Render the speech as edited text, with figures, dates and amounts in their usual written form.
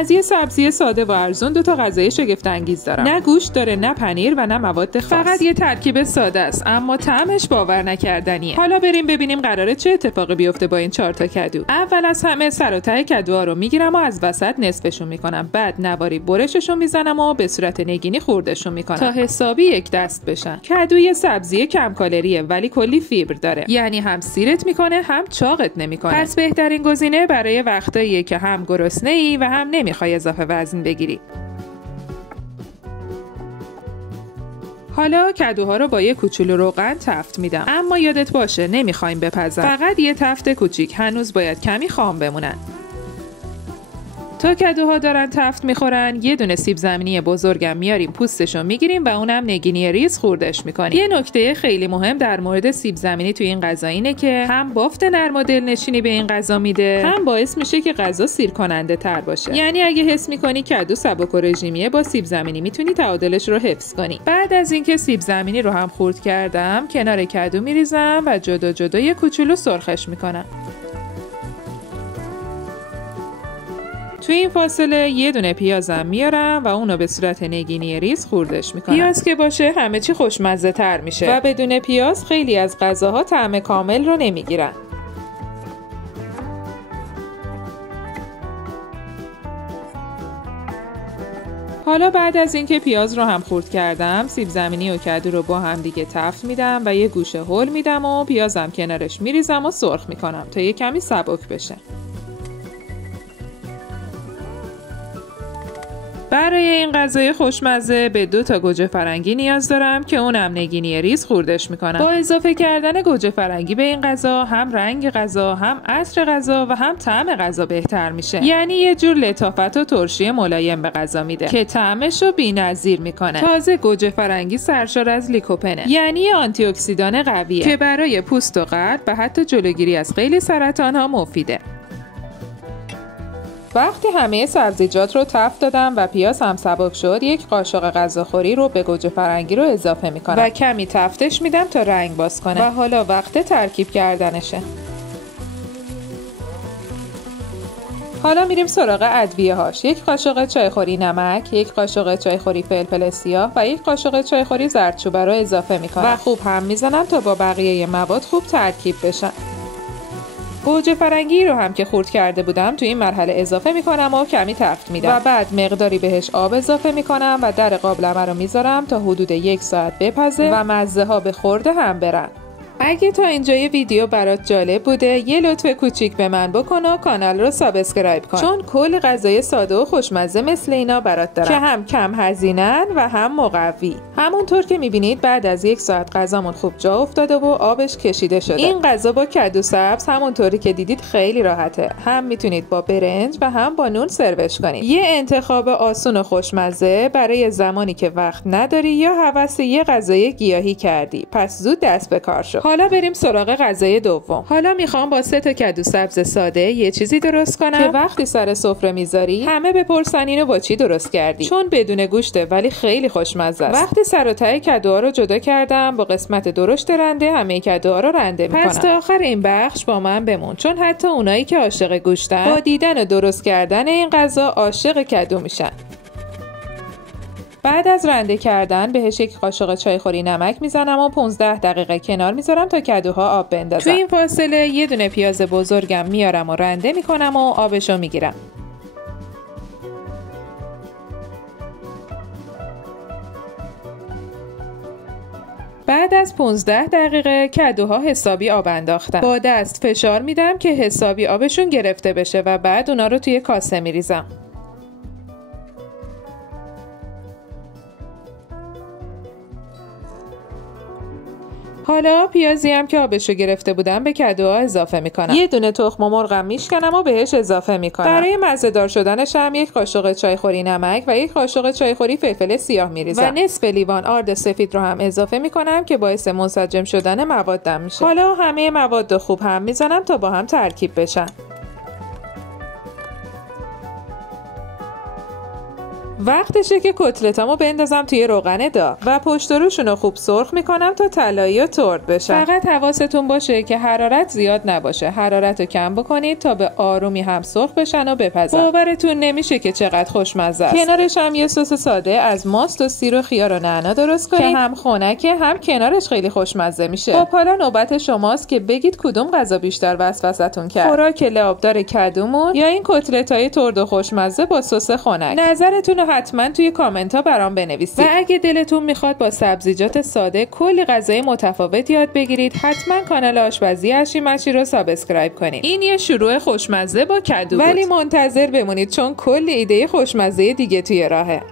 از یه سبزی ساده و ارزون دو تا غذای شگفت انگیز دارم. نه گوشت داره، نه پنیر و نه مواد خاص. فقط یه ترکیب ساده است اما طعمش باور نکردنیه. حالا بریم ببینیم قراره چه اتفاقی بیفته با این 4 تا کدو. اول از همه سر و ته کدوها رو میگیرم و از وسط نصفشون میکنم. بعد نواری برششون میزنم و به صورت نگینی خوردشون میکنم تا حسابی یک دست بشن. کدو یه سبزی کم کالریه ولی کلی فیبر داره. یعنی هم سیرت میکنه هم چاقت نمیکنه. پس بهترین گزینه برای وقتاییه که هم گرسنه‌ای و هم نمیخوای اضافه وزن بگیری. حالا کدوها رو با یه کوچولو روغن تفت میدم. اما یادت باشه نمیخوایم بپزن. فقط یه تفت کوچیک، هنوز باید کمی خام بمونن. تا کدوها دارن تفت میخورن یه دونه سیب زمینی بزرگم میاریم، پوستشو میگیریم و اونم نگینی ریز خوردش میکنیم. یه نکته خیلی مهم در مورد سیب زمینی توی این غذا اینه که هم بافت نرم و دلنشینی به این غذا میده، هم باعث میشه که غذا سیر کننده تر باشه. یعنی اگه حس میکنی کدو سبک و رژیمیه، با سیب زمینی میتونی تعادلش رو حفظ کنی. بعد از اینکه سیب زمینی رو هم خورد کردم، کنار کدو میریزم و جدا جدا یه کوچولو سرخش میکنم. توی این فاصله یه دونه پیازم میارم و اونو به صورت نگینی ریز خوردش میکنم. پیاز که باشه همه چی خوشمزه تر میشه و بدون پیاز خیلی از غذاها طعم کامل رو نمیگیرن. حالا بعد از اینکه پیاز رو هم خورد کردم، سیب زمینی و کدو رو با هم دیگه تفت میدم و یه گوشه هل میدم و پیازم کنارش میریزم و سرخ میکنم تا یه کمی سبک بشه. برای این غذای خوشمزه به 2 تا گوجه فرنگی نیاز دارم که اونم نگینی ریز خوردش میکنم. با اضافه کردن گوجه فرنگی به این غذا هم رنگ غذا، هم عطر غذا و هم طعم غذا بهتر میشه. یعنی یه جور لطافت و ترشی ملایم به غذا میده که طعمش رو بی‌نظیر میکنه. تازه گوجه فرنگی سرشار از لیکوپنه، یعنی آنتی اکسیدان قویه که برای پوست و قلب و حتی جلوگیری از خیلی سرطان‌ها مفیده. وقتی همه سبزیجات رو تفت دادم و پیاز هم سبک شد، یک قاشق غذاخوری رو به گوجه فرنگی رو اضافه میکنم و کمی تفتش میدم تا رنگ باز کنه و حالا وقت ترکیب کردنشه. حالا میریم سراغ ادویه هاش. 1 قاشق چایخوری نمک، 1 قاشق چایخوری فلفل سیاه و 1 قاشق چایخوری زردچوبه رو اضافه میکنم و خوب هم میزنم تا با بقیه مواد خوب ترکیب بشن. گوجه فرنگی رو هم که خورد کرده بودم تو این مرحله اضافه میکنم و کمی تفت میدم و بعد مقداری بهش آب اضافه میکنم و در قابلمه رو میذارم تا حدود 1 ساعت بپزه و مزه ها به خورده هم برن. اگه تا اینجای ویدیو برات جالب بوده یه لطف کوچیک به من بکن و کانال رو سابسکرایب کن، چون کلی غذای ساده و خوشمزه مثل اینا برات دارم که هم کم هزینه‌ن و هم مقوی. همونطور که میبینید بعد از 1 ساعت غذامون خوب جا افتاده و آبش کشیده شده. این غذا با کدو سبز همونطوری که دیدید خیلی راحته. هم میتونید با برنج و هم با نون سروش کنید. یه انتخاب آسون و خوشمزه برای زمانی که وقت نداری یا هوس یه غذای گیاهی کردی. پس زود دست به کار شو. حالا بریم سراغ غذای دوم. حالا میخوام با 3 تا کدو سبز ساده یه چیزی درست کنم که وقتی سر سفره میذاری همه بپرسن اینو با چی درست کردی، چون بدون گوشته ولی خیلی خوشمزه است. وقتی سر و ته کدوها رو جدا کردم با قسمت درشت رنده همه کدوها رو رنده میکنم. پس تا آخر این بخش با من بمون، چون حتی اونایی که عاشق گوشتن با دیدن و درست کردن این غذا عاشق کدو میشن. بعد از رنده کردن بهش 1 قاشق چایخوری نمک میزنم و 15 دقیقه کنار میذارم تا کدوها آب بندازن. تو این فاصله یه دونه پیاز بزرگم میارم و رنده میکنم و آبشو میگیرم. بعد از 15 دقیقه کدوها حسابی آب انداختن. با دست فشار میدم که حسابی آبشون گرفته بشه و بعد اونا رو توی کاسه میریزم. حالا پیازی هم که آبشو گرفته بودم به کدوها اضافه میکنم. یه دونه تخم مرغم میشکنم و بهش اضافه میکنم. برای مزه‌دار شدنش هم 1 قاشق چایخوری نمک و 1 قاشق چایخوری فلفل سیاه میریزم و نصف لیوان آرد سفید رو هم اضافه میکنم که باعث منسجم شدن موادم میشه. حالا همه مواد خوب هم میزنم تا با هم ترکیب بشن. وقتشه که کتلتامو بندازم توی روغن داغ و پشت و روشونو خوب سرخ میکنم تا طلایی و ترد بشن. فقط حواستون باشه که حرارت زیاد نباشه. حرارت رو کم بکنید تا به آرومی هم سرخ بشن و بپزن. باورتون نمیشه که چقدر خوشمزه است. کنارش هم یه سس ساده از ماست و سیر و خیار و نعنا درست کنید که هم خنکه هم کنارش خیلی خوشمزه میشه. خب حالا نوبت شماست که بگید کدوم غذا بیشتر وسوسه‌تون کرد. خوراک لعابدار کدومون یا این کتلت‌های ترد و خوشمزه با سس خنک. نظرتون رو حتما توی کامنت ها برام بنویسید. و اگه دلتون میخواد با سبزیجات ساده کلی غذای متفاوت یاد بگیرید، حتما کانال آشپزی هشیمشی رو سابسکرایب کنید. این یه شروع خوشمزه با کدو بود. ولی منتظر بمونید چون کلی ایده خوشمزه دیگه توی راهه.